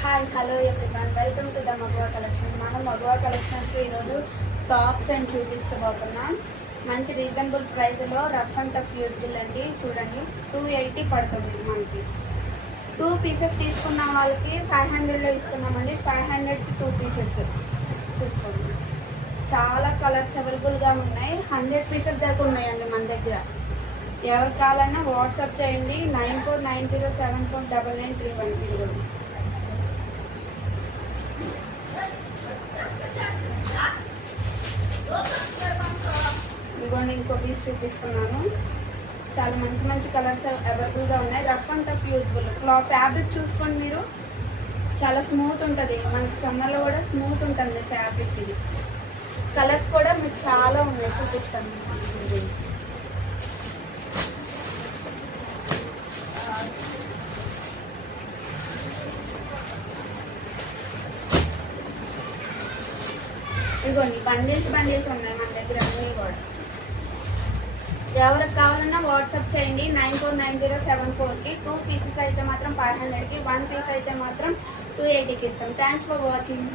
Hi hello everyone, welcome to the మగువా collection. మనం మగువా కలెక్షన్స్కి ఈరోజు టాప్స్ అండ్ చూపించబోతున్నాం. మంచి రీజనబుల్ ప్రైస్లో రఫ్ అండ్ టఫ్ యూజ్బుల్ అండి. చూడండి, 280 పడుతుంది మనకి. 2 పీసెస్ తీసుకున్న వాళ్ళకి 500లో ఇస్తున్నామండి. 500కి 2 పీసెస్ చూసుకోండి. చాలా కలర్స్ అవైలబుల్గా ఉన్నాయి. 100 పీసెస్ దాకా ఉన్నాయండి మన దగ్గర. ఎవరు కావాలన్నా వాట్సాప్ చేయండి. 9490749931. ఇదిగోండి, ఇంకో పీస్ చూపిస్తున్నాను. చాలా మంచి మంచి కలర్స్ అవైలబుల్గా ఉన్నాయి. Rough and tough usable fabric చూసుకోండి మీరు. చాలా స్మూత్ ఉంటుంది. మనకి సమ్మర్లో కూడా స్మూత్ ఉంటుంది ఫ్యాబ్రిక్. ఇది కలర్స్ కూడా మీకు చాలా ఉన్నాయి, చూపిస్తాను. ఇదిగోండి, బండిల్స్ ఉన్నాయి మన దగ్గర అన్నీ కూడా. ఎవరికి కావాలన్నా వాట్సాప్ చేయండి. 949074కి. 2 పీసెస్ అయితే మాత్రం 500కి, 1 పీస్ అయితే మాత్రం 280కి ఇస్తాం. Thanks for watching.